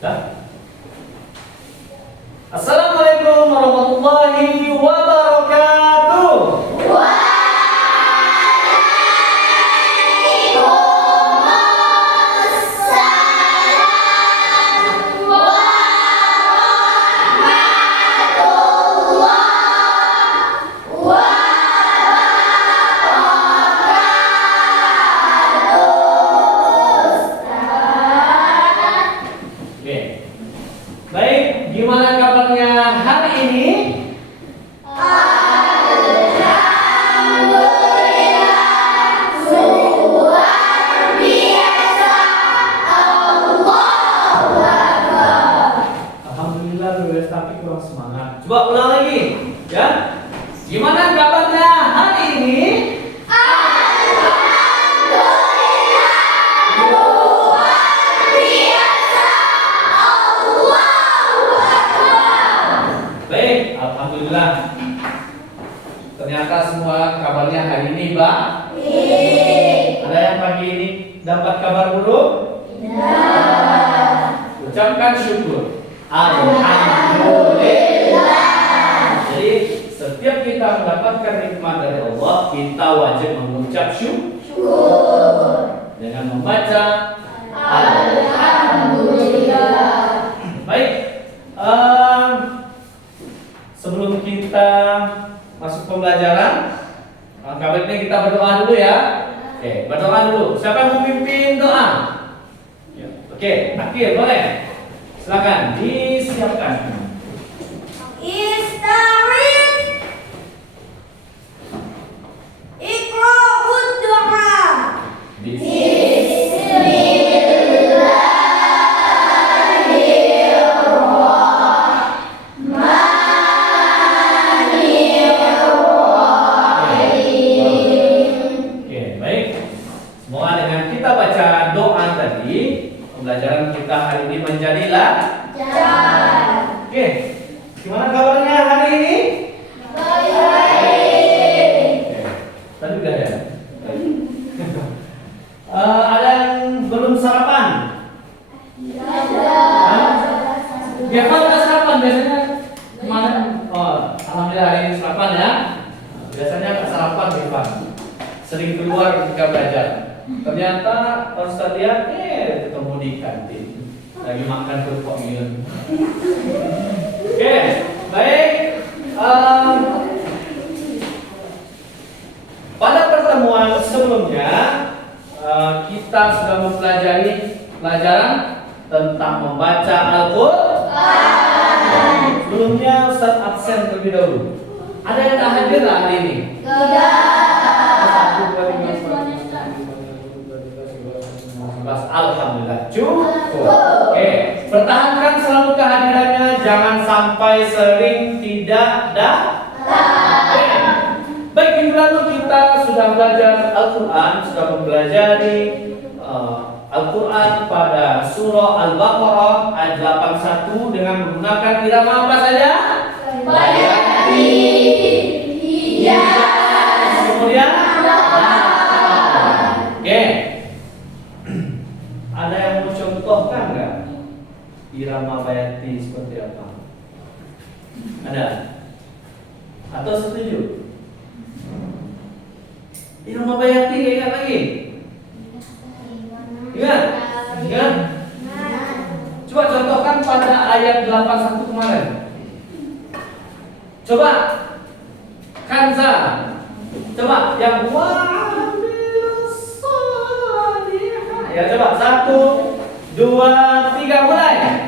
Dah? Assalamualaikum warahmatullahi wabarakatuh. Baik, gimana kabarnya hari ini? Alhamdulillah, luar biasa. Allahu Akbar. Alhamdulillah luar tapi kurang semangat. Coba ulang lagi, ya. Gimana kabarnya hari ini? Baik, alhamdulillah. Ternyata semua kabarnya hari ini, Mbak. Ada yang pagi ini dapat kabar buruk? Ucapkan syukur. Alhamdulillah. Jadi setiap kita mendapatkan nikmat dari Allah, kita wajib mengucap syukur dengan membaca Alhamdulillah. Baik. Sebelum kita masuk pembelajaran, langkah baiknya kita berdoa dulu ya. Oke, berdoa dulu. Siapa yang memimpin doa? Ya. Oke, Akhil boleh. Silakan disiapkan. Ista'in. Iqra'ud du'a. Oke, baik. Semoga dengan kita baca doa tadi, pembelajaran kita hari ini menjadi lancar. Oke, gimana kabarnya hari ini? Oke, tadi udah ya. Ada yang belum sarapan? Ya kan udah sarapan biasanya kemarin. Oh, alhamdulillah hari ini sarapan ya. Biasanya nggak sarapan nih Pak. Sering keluar ketika belajar. Ternyata Ustaz lihat ketemu di kantin lagi makan kerupuk mie. Oke, baik. Pada pertemuan sebelumnya kita sudah mempelajari pelajaran tentang membaca Al-Qur'an. Sebelumnya Ustaz absen terlebih dahulu. Ada yang tak hadir lah hari ini? Alhamdulillah cukup. Oke, pertahankan selalu kehadirannya, jangan sampai sering tidak datang. Baik, minggu lalu kita sudah belajar Al-Quran, sudah mempelajari Al-Quran pada surah Al-Baqarah ayat 81 dengan menggunakan irama apa saja? Kemudian oke. Ada yang mau contohkan nggak irama bayati seperti apa? Ada? Atau setuju? Irama bayati ingat lagi? Ingat? Ingat? Coba contohkan pada ayat 81 kemarin. Coba Kanza. Coba yang ya coba 1, 2, 3 mulai.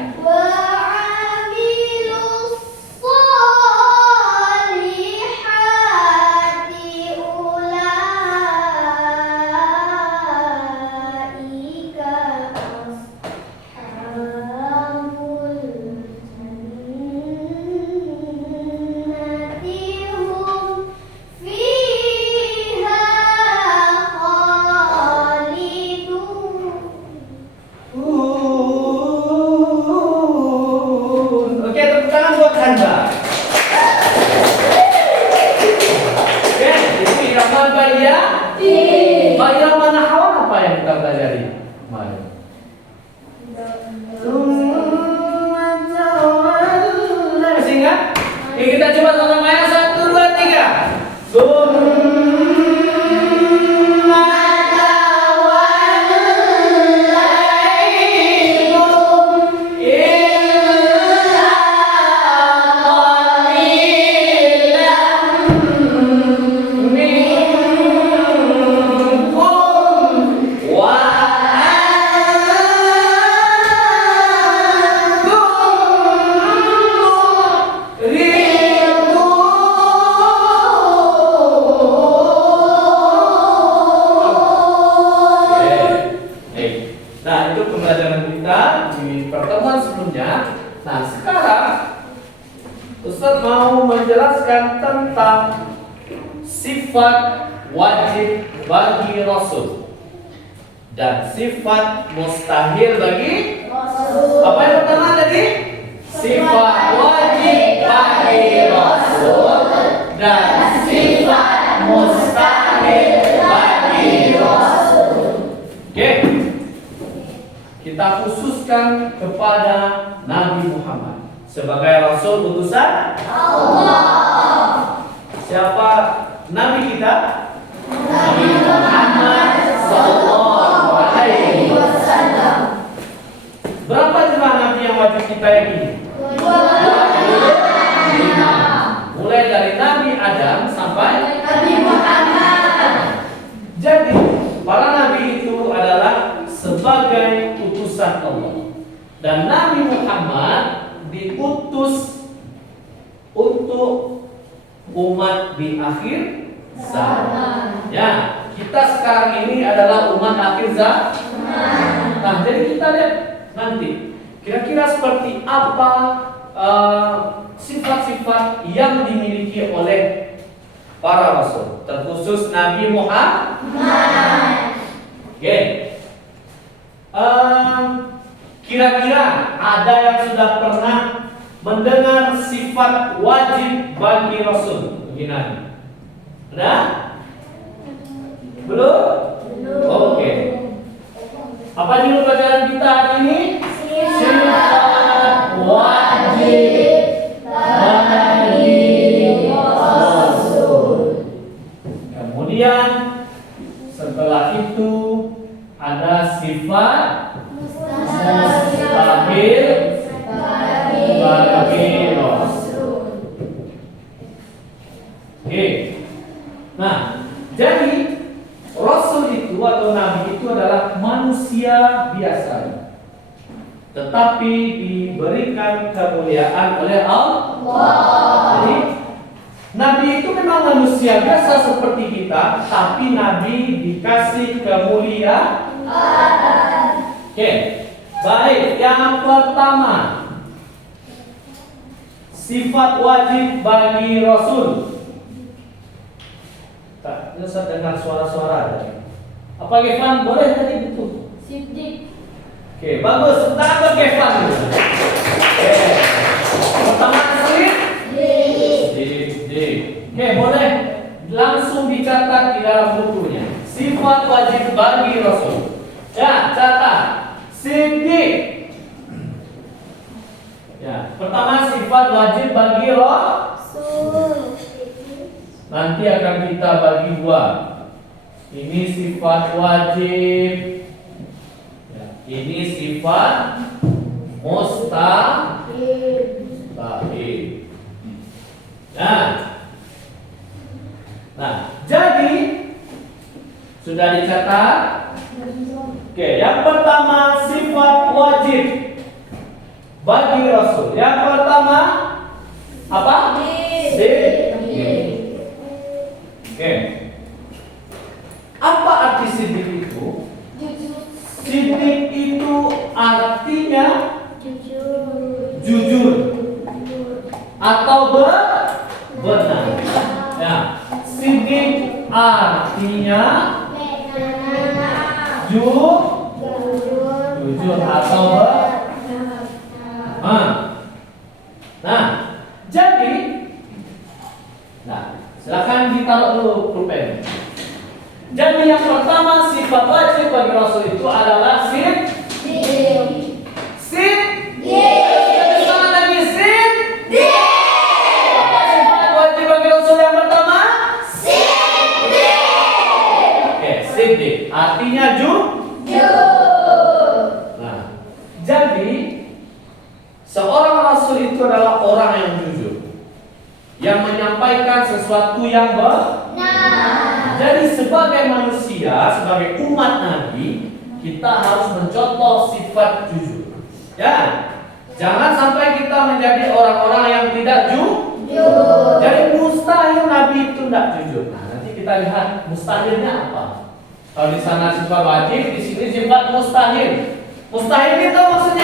ya di pertemuan sebelumnya. Nah, sekarang Ustaz mau menjelaskan tentang sifat wajib bagi Rasul dan sifat mustahil bagi Rasul. apa yang pertama tadi? Sifat wajib bagi Rasul dan sifat mustahil bagi Rasul. Oke. Kita khususkan kepada Nabi Muhammad sebagai Rasul utusan Allah. Siapa Nabi kita? Nabi Muhammad Sallallahu Alaihi Wasallam. Berapa jumlah Nabi yang wajib kita yakini? 25. Mulai dari Nabi Adam sampai Nabi Muhammad. Jadi para Nabi itu adalah sebagai utusan Allah. Dan Nabi Muhammad diutus untuk umat di akhir zaman. Ya, kita sekarang ini adalah umat akhir zaman. Nah, jadi kita lihat nanti kira-kira seperti apa sifat-sifat yang dimiliki oleh para rasul, terkhusus Nabi Muhammad. Oke. Kira-kira ada yang sudah pernah mendengar sifat wajib bagi Rasul begini? Ada? Belum? Oke. Apa judul pelajaran kita hari ini? Sifat wajib bagi Rasul. Kemudian setelah itu ada sifat mustahil bagi Rasul. Oke. Nah, jadi Rasul itu atau Nabi itu adalah manusia biasa, tetapi diberikan kemuliaan oleh Allah. Jadi Nabi itu memang manusia biasa seperti kita, tapi Nabi dikasih kemuliaan. Oke, baik. Yang pertama, sifat wajib bagi Rasul. Tak, ini saya dengar suara-suara tadi. Apa Kefan? Boleh tadi itu? Siddiq. Oke, bagus. Kita angkat Kefan dulu. Oke. Pertama Slip. Oke, boleh langsung dicatat di dalam bukunya. Sifat wajib bagi Rasul. Ya, catat. Siddiq. Ya, pertama sifat wajib bagi Rasul. Nanti akan kita bagi dua. Ini sifat wajib. Ya, ini sifat mustahil. Nah, jadi sudah dicatat. Oke, yang pertama sifat wajib bagi Rasul. Yang pertama apa? Siddiq. Oke. Apa arti siddiq itu? Siddiq itu artinya jujur atau benar. Ya, siddiq artinya jujur atau benar. Nah, jadi, silakan ditaruh dulu pulpen. Jadi yang pertama sifat wajib bagi Rasul itu adalah siddiq. Artinya jujur. Nah, jadi seorang rasul itu adalah orang yang jujur, yang menyampaikan sesuatu yang benar. Jadi sebagai manusia, sebagai umat Nabi, kita harus mencontoh sifat jujur. Ya, jangan sampai kita menjadi orang-orang yang tidak jujur. Jadi mustahil Nabi itu tidak jujur. Nah, nanti kita lihat mustahilnya apa. Kalau di sana sifat wajib, di sini sifat mustahil. Mustahil itu maksudnya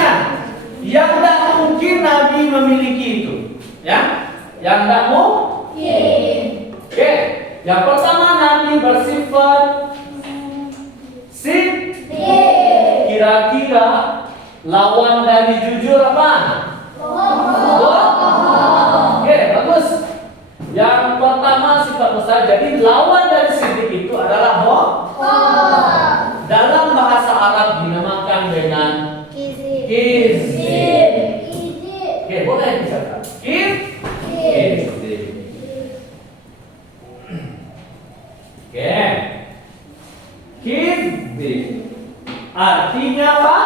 Yang tidak mungkin Nabi memiliki itu. Ya, yang tidak mungkin. Oke, yang pertama Nabi bersifat kira-kira lawan dari jujur apa? Bohong. Oke, bagus. Yang pertama sifat mustahil. Jadi lawan dari sidik itu adalah bohong. Dalam bahasa Arab dinamakan dengan kizib. Oke, boleh bisa. Kizib. Oke. Kizib. Artinya apa?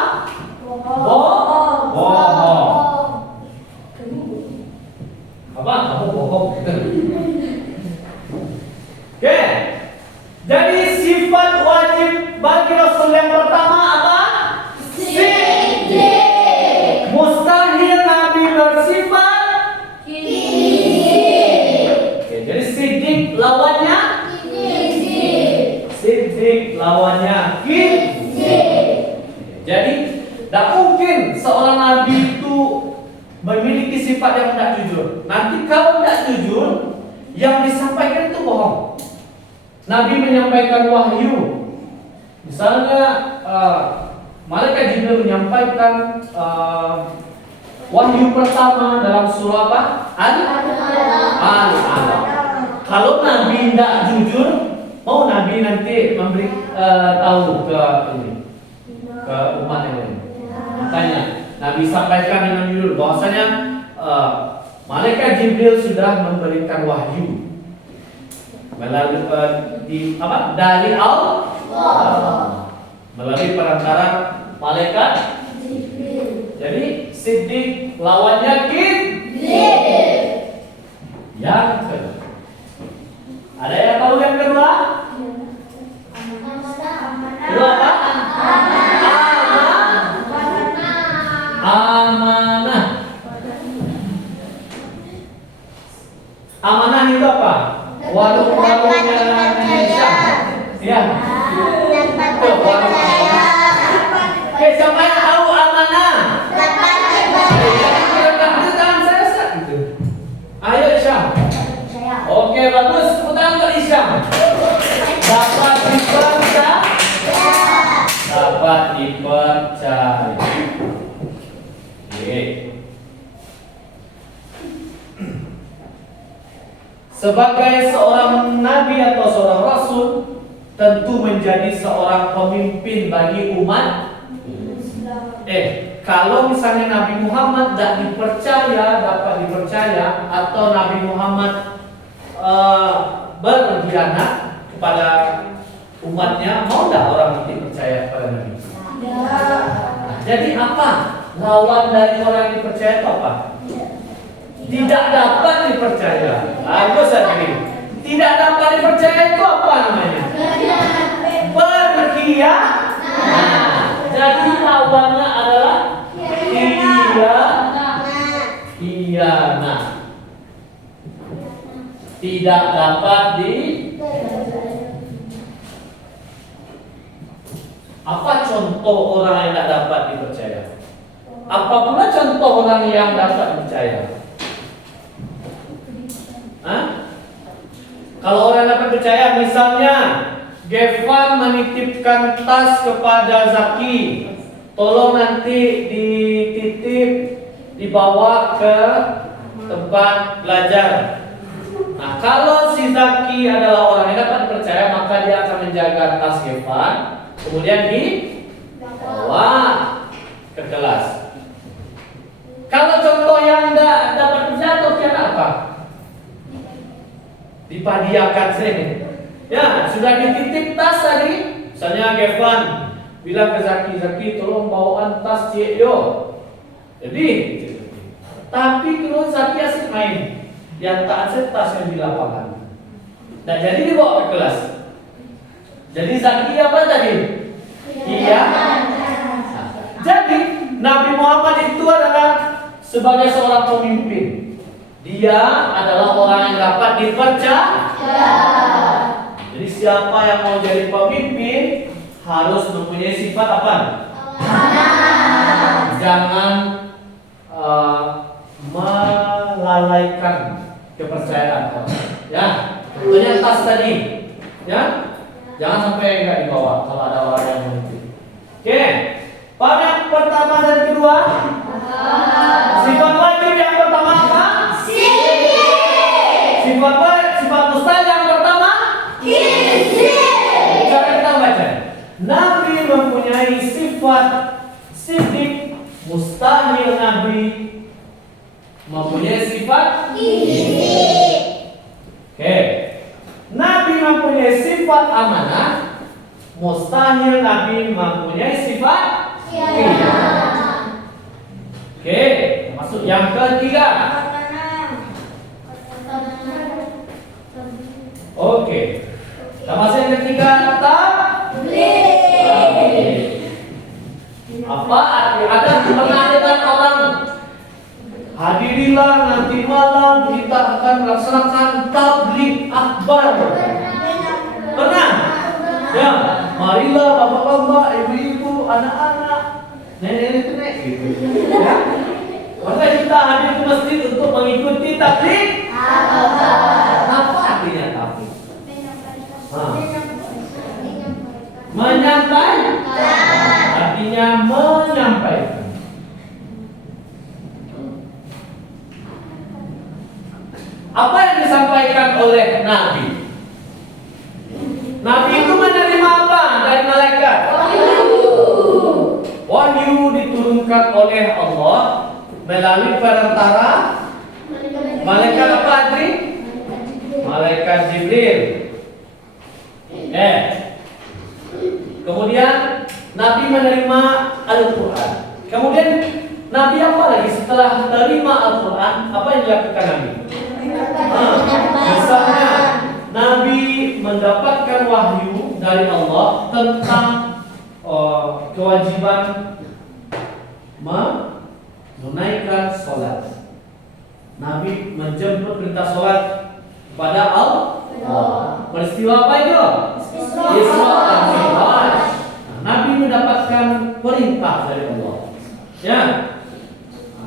Bohong. Apa? Kamu bohong. Oke. Jadi sifat wajib bagi Rasul yang pertama apa? Sidik. Mustahil Nabi bersifat kizib. Oke, jadi sidik lawannya sidik lawannya kizib. Jadi tidak mungkin seorang nabi itu memiliki sifat yang tidak jujur. Nanti kalau tidak jujur, yang disampaikan itu bohong. Nabi menyampaikan wahyu. Misalnya malaikat Jibril menyampaikan wahyu pertama dalam surah apa? Al-Alaq. Kalau Nabi tidak jujur, mau Nabi nanti memberi tahu ke umat yang lain. Makanya Nabi sampaikan dengan jujur bahwasanya malaikat Jibril sudah memberikan wahyu melalui dari Allah melalui perantara malaikat Jibril. Jadi sidik lawannya kizib. Yang kedua, ada yang tahu yang kedua? Kedua apa? Amanah. Amanah itu apa? Warung-warungnya Indonesia. Ya. Oke, siapa yang tahu amanah? Ayo Isyam. Oke, bagus. Tepuk ke Isyam. Dapat dipercaya. Dapat dipercaya. Oke. Sebagai seorang nabi atau seorang rasul, tentu menjadi seorang pemimpin bagi umat. Kalau misalnya Nabi Muhammad tidak dipercaya, dapat dipercaya, atau Nabi Muhammad berkhianat kepada umatnya, mau tidak orang itu percaya kepada Nabi? Jadi apa lawan dari orang yang dipercaya itu apa? Tidak dapat dipercaya. Aku tadi tidak dapat dipercaya itu apa namanya? Berkhianat. Jadi lawannya adalah khianat. Tidak dapat di. Apa contoh orang yang tidak dapat dipercaya? Apa pula contoh orang yang dapat dipercaya? Kalau orang dapat percaya, misalnya Gevan menitipkan tas kepada Zaki, tolong nanti dititip, dibawa ke tempat belajar. Nah, kalau si Zaki adalah orang yang dapat percaya, maka dia akan menjaga tas Gevan, kemudian dibawa ke kelas. Kalau contoh yang tidak dapat percaya, atau kiana apa? Dipadiakan saja. Ya, sudah dititip tas tadi. Misalnya Gevan bilang ke Zaki, Zaki tolong bawaan tas Cik yo. Jadi, tapi kalau Zaki asik main, yang tak asik tas yang di lapangan. Nah, jadi dibawa ke kelas. Jadi Zaki apa tadi? Iya. Jadi Nabi Muhammad itu adalah sebagai seorang pemimpin. Dia adalah orang yang dapat dipercaya. Jadi siapa yang mau jadi pemimpin harus mempunyai sifat apa? Jangan melalaikan kepercayaan orang. Ya, contohnya tas tadi, ya, jangan sampai nggak dibawa kalau ada orang yang mengikuti. Oke, pada pertama dan kedua, sifat wajib yang pertama apa? Sifat mustahil yang pertama? Cara kita baca. Nabi mempunyai sifat sidik, mustahil Nabi mempunyai sifat Oke. Nabi mempunyai sifat amanah, mustahil Nabi mempunyai sifat Oke, masuk yang ketiga. Oke. Sama yang ketiga apa arti? Ada pernah dengar orang hadirilah nanti malam kita akan melaksanakan tabligh akbar. Pernah? Ya, marilah bapak-bapak, ibu-ibu, anak-anak, nenek-nenek gitu. Ya. Maka kita hadir ke masjid untuk mengikuti tabligh. Apa artinya tabligh? Menyampaikan. Artinya menyampaikan. Apa yang disampaikan oleh Nabi? Nabi itu menerima apa dari malaikat? Wahyu diturunkan oleh Allah melalui perantara malaikat apa, Adri? Malaikat Jibril. Kemudian Nabi menerima Al-Quran. Kemudian Nabi apa lagi setelah menerima Al-Quran? Apa yang dilakukan Nabi? Misalnya Nabi mendapatkan wahyu dari Allah tentang kewajiban menunaikan sholat. Nabi menjemput perintah sholat kepada Allah. Peristiwa apa itu? Isra dan Mi'raj. Nabi mendapatkan perintah dari Allah. Ya.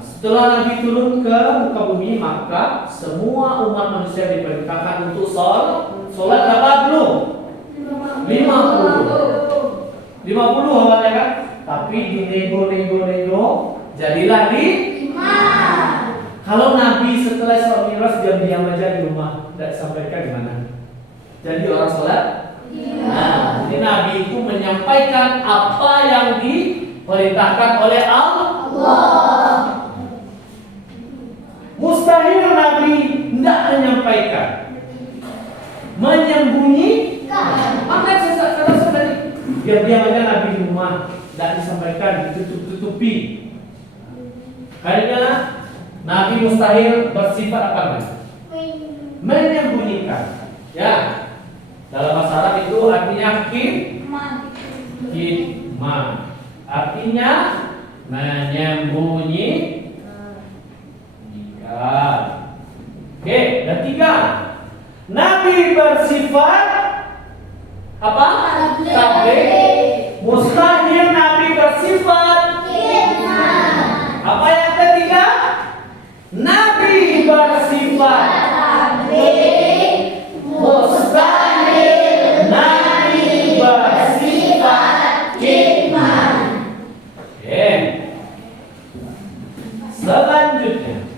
Setelah Nabi turun ke muka bumi, maka semua umat manusia diperintahkan untuk sholat berapa dulu? 50 awalnya kan? Tapi dinego jadilah di 5. Kalau Nabi setelah Isra Mi'raj diam-diam aja di rumah, tidak sampaikan gimana? Jadi orang sholat? Nah, jadi Nabi itu menyampaikan apa yang diperintahkan oleh Allah. Mustahil Nabi tidak menyampaikan, menyembunyikan. Maka kata tadi, diam-diam aja Nabi di rumah, tidak disampaikan, ditutup-tutupi. Karena Nabi mustahil bersifat apa namanya? Menyembunyikan. Ya, dalam bahasa Arab itu artinya kitman. Artinya menyembunyikan. Oke, dan 3. Nabi bersifat apa? Tabligh. Mustahil Nabi bersifat apa yang ketiga? Nabi bersifat mustahil Nabi bersifat kitman. Oke. Selanjutnya,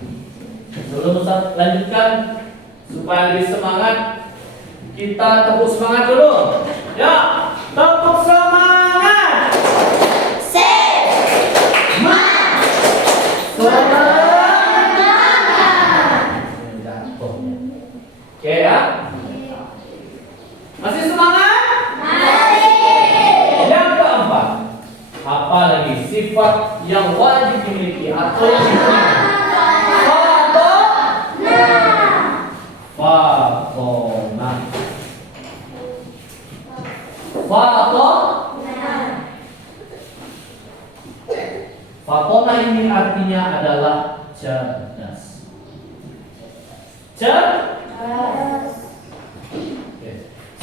sebelum Ustaz lanjutkan supaya lebih semangat, kita tepuk semangat dulu. Ya, tepuk semangat. Oke ya. Masih semangat? Yang keempat, apa lagi sifat yang wajib dimiliki atau yang dimiliki? Fatonah ini artinya adalah cerdas.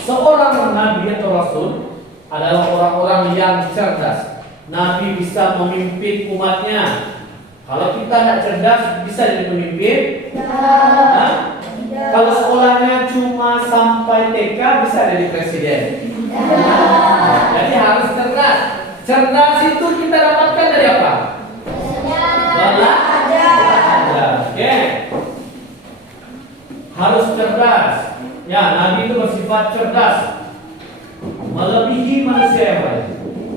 Seorang nabi atau rasul adalah orang-orang yang cerdas. Nabi bisa memimpin umatnya Kalau kita tidak cerdas, bisa jadi pemimpin? Hah? Kalau sekolahnya cuma sampai TK, bisa jadi presiden? Jadi harus cerdas. Cerdas itu kita dapatkan dari apa? Belajar. Oke. Harus cerdas. Ya, Nabi itu bersifat cerdas, melebihi manusia yang lain.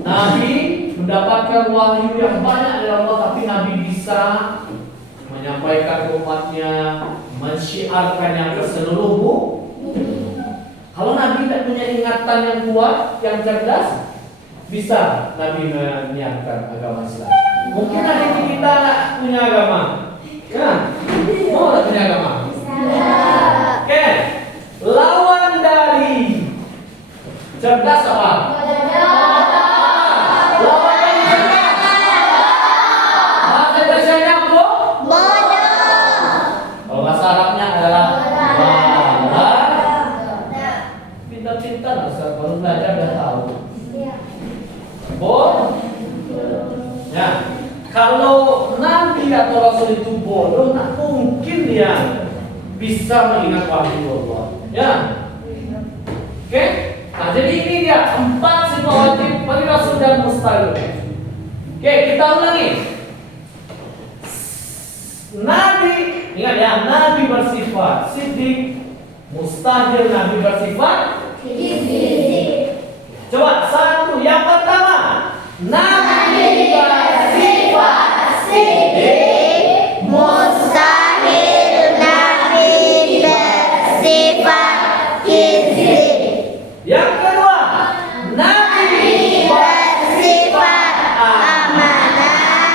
Nabi mendapatkan wahyu yang banyak dari Allah, tapi Nabi bisa menyampaikan ke umatnya, mensyiarkannya ke seluruh bumi. Kalau Nabi tidak punya ingatan yang kuat, yang cerdas, bisa Nabi menyiarkan agama Islam. Mungkin hari ini kita tidak punya agama, ya? Mau tidak punya agama? Oke. Lawan dari cerdas apa? Lawan dari cerdas. Bahasa Indonesianya apa? Kalau bahasa Arabnya adalah pintar-pintar, baru belajar udah tahu. Ya, kalau Nabi atau Rasul itu bodoh, tak mungkin dia bisa mengingat wahyu Allah. Ya, oke. Nah, jadi ini dia 4 sifat wajib bagi Rasul dan mustahil. Oke, kita ulangi. Nabi, ingat ya, Nabi bersifat siddiq, mustahil Nabi bersifat. Coba satu, yang pertama, Nabi bersifat siddiq, Mustahil Nabi bersifat kizib. yang kedua, Nabi Bersifat amanah.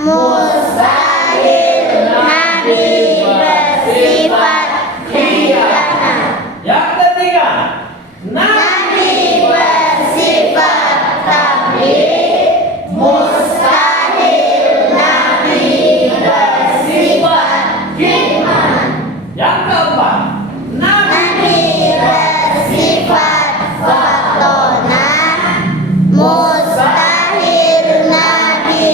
Mustahil Nabi bersifat khianat. yang ketiga, Nabi bersifat tabligh. Mustahil Nabi bersifat hikmah. yang keempat, Nabi bersifat fatonah. Mustahil Nabi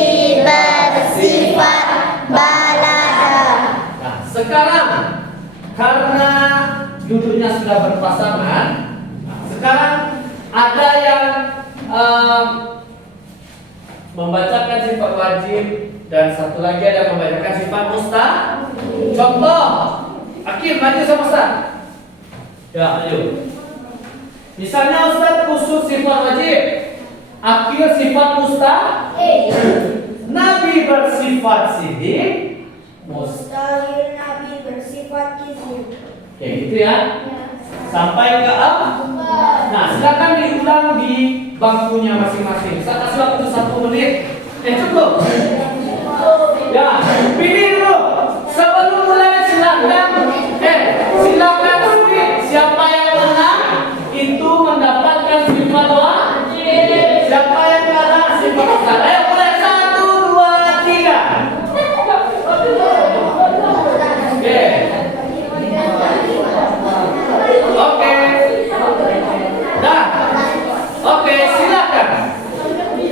bersifat baladah. Nah, sekarang karena duduknya sudah berpasangan, nah, sekarang ada yang membacakan sifat wajib dan satu lagi ada yang membacakan sifat mustahil. Contoh, Akhir maju sama Ustaz. Ya, ayo. Misalnya Ustaz khusus sifat wajib, Akhir sifat mustahil. Nabi bersifat siddiq, Mustahil Nabi bersifat kizib. kayak gitu ya. Sampai ke Nah, silakan diulang di bangkunya masing-masing. Saya kasih waktu 1 menit. Cukup. Ya, pilih dulu. Sebelum mulai silakan silakan tweet siapa yang menang itu mendapatkan sifat wajib. Siapa yang kalah sifat mustahil. Ayo mulai 1, 2, 3. Oke. Dah. Oke, silakan.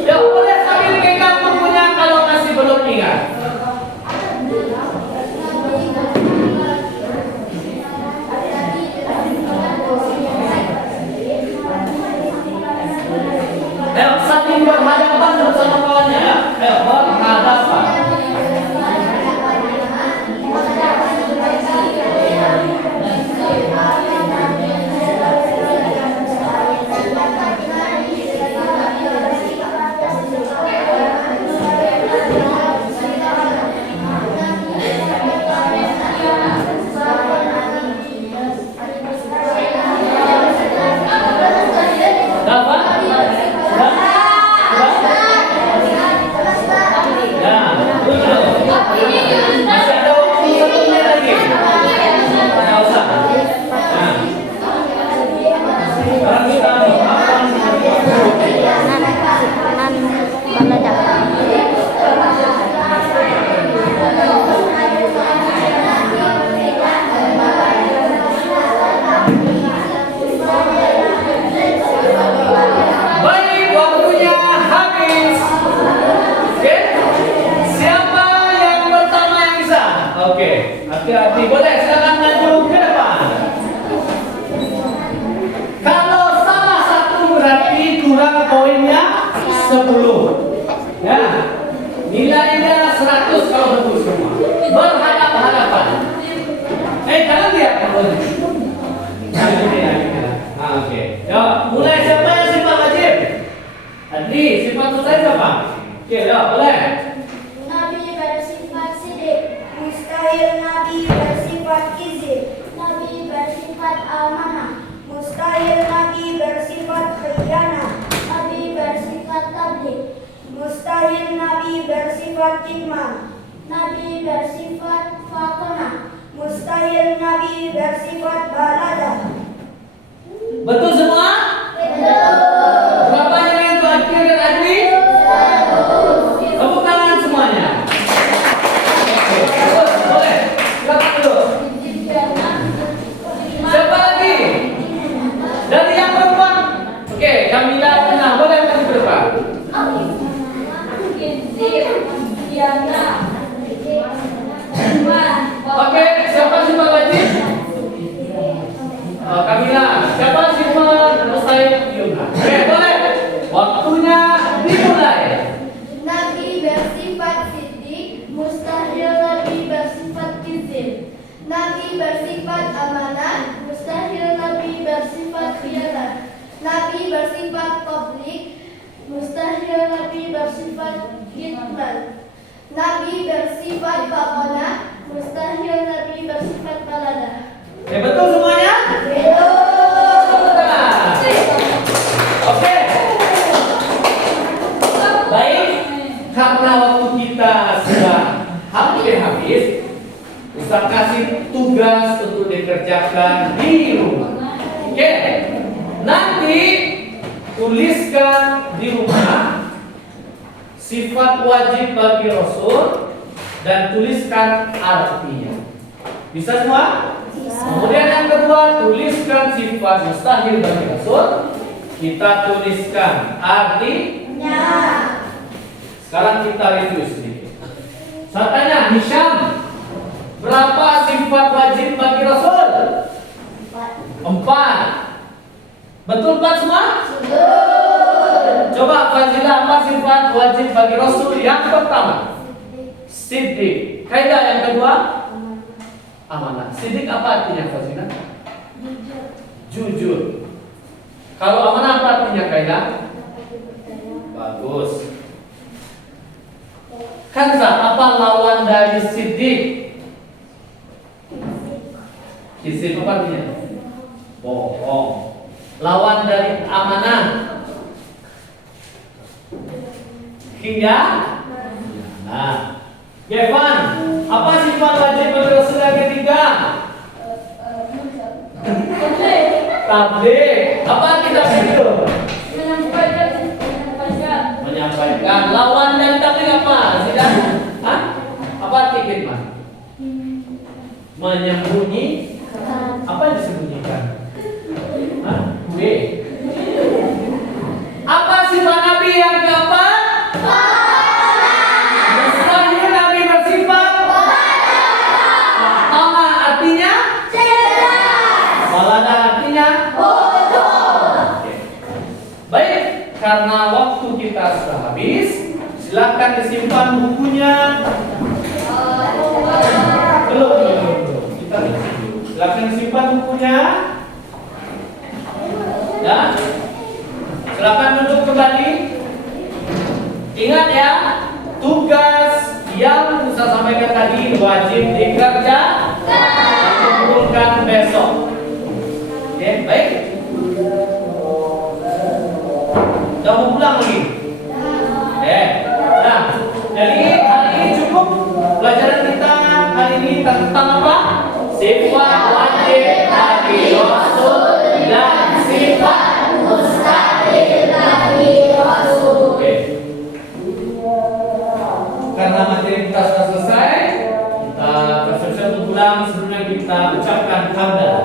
Ya boleh sambil pegang bukunya kalau masih belum. Oke, hati-hati. Boleh silakan maju ke depan. Kalau salah satu berarti kurang poinnya 10. Ya. Nilainya 100 kalau betul semua. Berhadap-hadapan. Jangan lihat kalau oke. Ya, mulai siapa yang sifat wajib? Tadi sifat saya siapa? Oke, ya, boleh. Nabi bersifat sidik. Mustahil Nabi bersifat kizib. Nabi bersifat amanah. Mustahil Nabi bersifat khianah. Nabi bersifat tabligh. Mustahil Nabi bersifat kitman. Nabi bersifat fatonah. Mustahil Nabi bersifat baladah. Betul semua? Betul. Berapa yang itu Akil dan Adwi? Tepuk tangan semuanya. Oke, terus boleh. Silakan dulu. Siapa lagi? Dari yang perempuan. Oke, Kamila Tengah. Boleh maju ke depan. Oke, siapa sifat wajib? Kamila. Siapa sifat mustahil? Yuna. Oke, boleh. Waktunya dimulai. Nabi bersifat sidik, mustahil Nabi bersifat kizib. Nabi bersifat amanah, mustahil Nabi bersifat khianat. Nabi bersifat tabligh, mustahil Nabi bersifat kitman. Nabi bersifat fatonah, mustahil Nabi bersifat baladah. Betul semuanya? Betul. Oke. Baik, karena waktu kita sudah hampir habis, Ustaz kasih tugas untuk dikerjakan di rumah. Oke. Nanti tuliskan di rumah sifat wajib bagi Rasul dan tuliskan artinya. Bisa semua? Kemudian yang kedua, tuliskan sifat mustahil bagi Rasul. Kita tuliskan artinya. Sekarang kita review sedikit. Saya tanya, Hisham, berapa sifat wajib bagi Rasul? 4. Betul 4 semua? Coba Fazilah, apa sifat wajib bagi Rasul? Yang pertama, siddiq. Kaidah yang kedua, amanah. Siddiq apa artinya Fazilah? Jujur. Kalau amanah apa artinya Kaidah? Bagus. Kanza, apa lawan dari siddiq? Kisih apa artinya? Bohong. Lawan dari amanah? Nah, Gevan, apa sifat wajib bagi Rasul yang ketiga? Tabligh. Apa kita itu? Menyampaikan. Lawan dari tabligh apa? Tidak? Hah? Apa arti khidmat? Menyembunyi. Apa yang disembunyikan? Hah? Apa sifat Nabi yang keempat? Mustahil Nabi bersifat Tama artinya cerdas. Balada artinya bodoh. Baik, karena waktu kita sudah habis, silakan disimpan bukunya. Belum. Kita silakan disimpan bukunya. Ya. Silakan duduk kembali. Ingat ya, tugas yang saya sampaikan tadi wajib dikerjakan, dikumpulkan besok. Oke, baik. Udah mau pulang lagi? Nah, jadi hari ini cukup pelajaran kita hari ini tentang apa? Sifat wajib bagi Rasul dan sifat mustahil bagi Rasul. Oke. Karena materi kita sudah selesai, kita bersiap-siap untuk pulang. Sebelumnya kita ucapkan hamdalah.